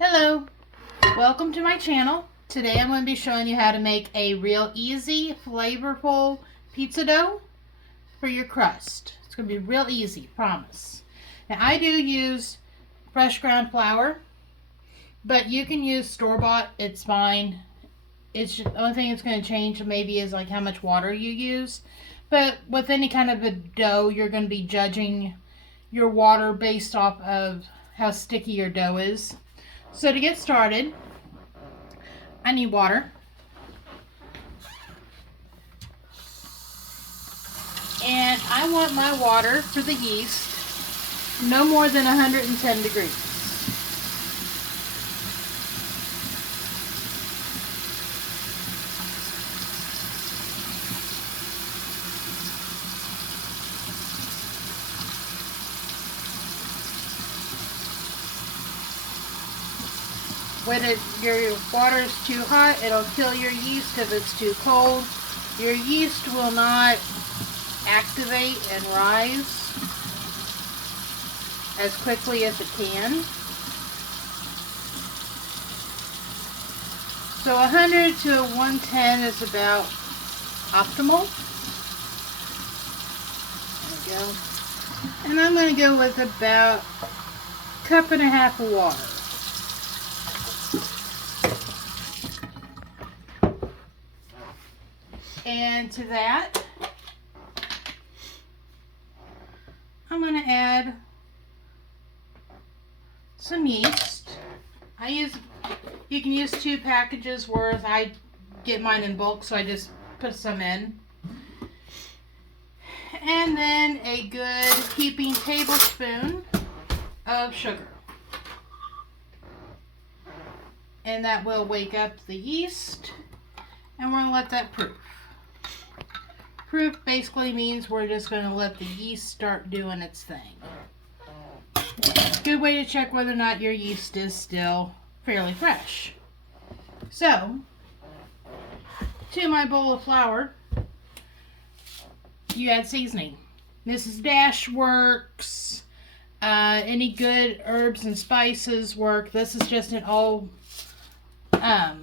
Hello, welcome to my channel. Today I'm going to be showing you how to make a real easy, flavorful pizza dough for your crust. It's going to be real easy, promise. Now I do use fresh ground flour, but you can use store-bought, it's fine. It's just, the only thing it's going to change maybe is like how much water you use. But with any kind of a dough, you're going to be judging your water based off of how sticky your dough is. So to get started, I need water. And I want my water for the yeast no more than 110 degrees. When your water is too hot, it'll kill your yeast. If it's too cold, your yeast will not activate and rise as quickly as it can. So 100 to 110 is about optimal. There we go. And I'm going to go with about a cup and a half of water. And to that, I'm going to add some yeast. You can use 2 packages worth. I get mine in bulk, so I just put some in. And then a good heaping tablespoon of sugar. And that will wake up the yeast, and we're going to let that proof. Proof basically means we're just going to let the yeast start doing its thing. Good way to check whether or not your yeast is still fairly fresh. So, to my bowl of flour, you add seasoning. Mrs. Dash works. Any good herbs and spices work. This is just an old a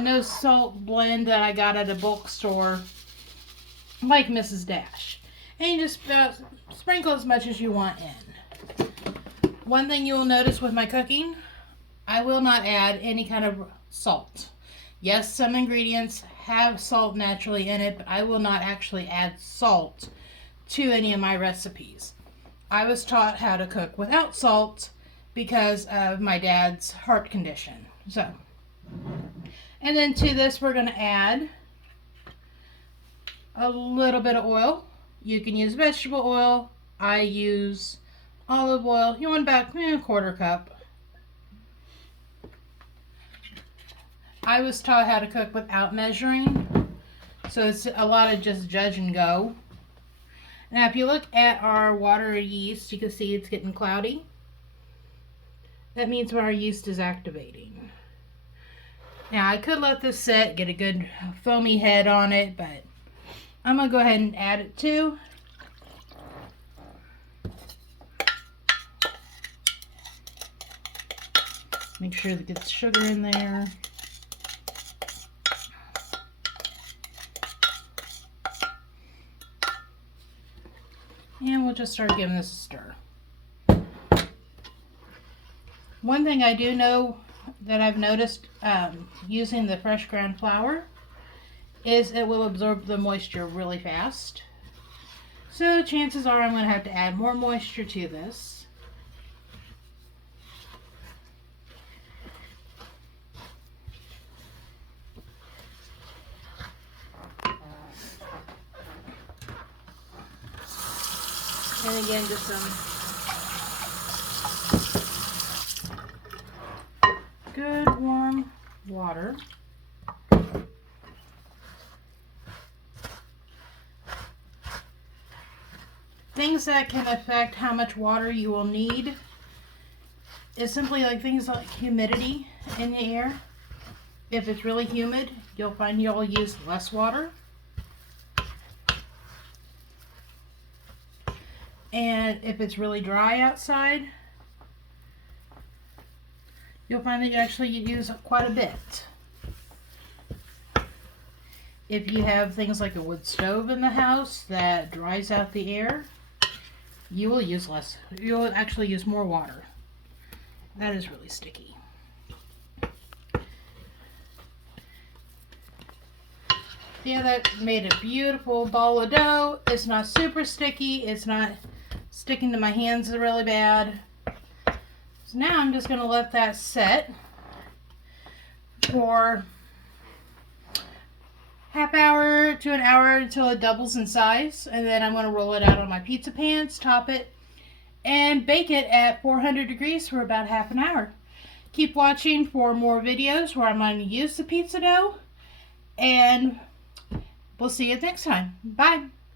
no salt blend that I got at a bulk store, like Mrs. Dash. And you just sprinkle as much as you want in. One thing you will notice with my cooking, I will not add any kind of salt. Yes, some ingredients have salt naturally in it, but I will not actually add salt to any of my recipes. I was taught how to cook without salt because of my dad's heart condition. So, and then to this we're going to add a little bit of oil. You can use vegetable oil. I use olive oil. You want about a quarter cup. I was taught how to cook without measuring, so it's a lot of just judge and go. Now if you look at our water and yeast, you can see it's getting cloudy. That means our yeast is activating. Now I could let this sit, get a good foamy head on it, but I'm going to go ahead and add it too. Make sure that gets sugar in there. And we'll just start giving this a stir. One thing I do know that I've noticed using the fresh ground flour is it will absorb the moisture really fast. So chances are I'm going to have to add more moisture to this. And again, just some good warm water. Things that can affect how much water you will need is simply like things like humidity in the air. If it's really humid, you'll find you'll use less water. And if it's really dry outside, you'll find that you actually use quite a bit. If you have things like a wood stove in the house that dries out the air, you will use less. You'll actually use more water. That is really sticky. Yeah, that made a beautiful ball of dough. It's not super sticky. It's not sticking to my hands really bad. So now I'm just going to let that set for half hour to an hour until it doubles in size, and then I'm going to roll it out on my pizza pans, top it, and bake it at 400 degrees for about half an hour. Keep watching for more videos where I'm going to use the pizza dough, and we'll see you next time. Bye.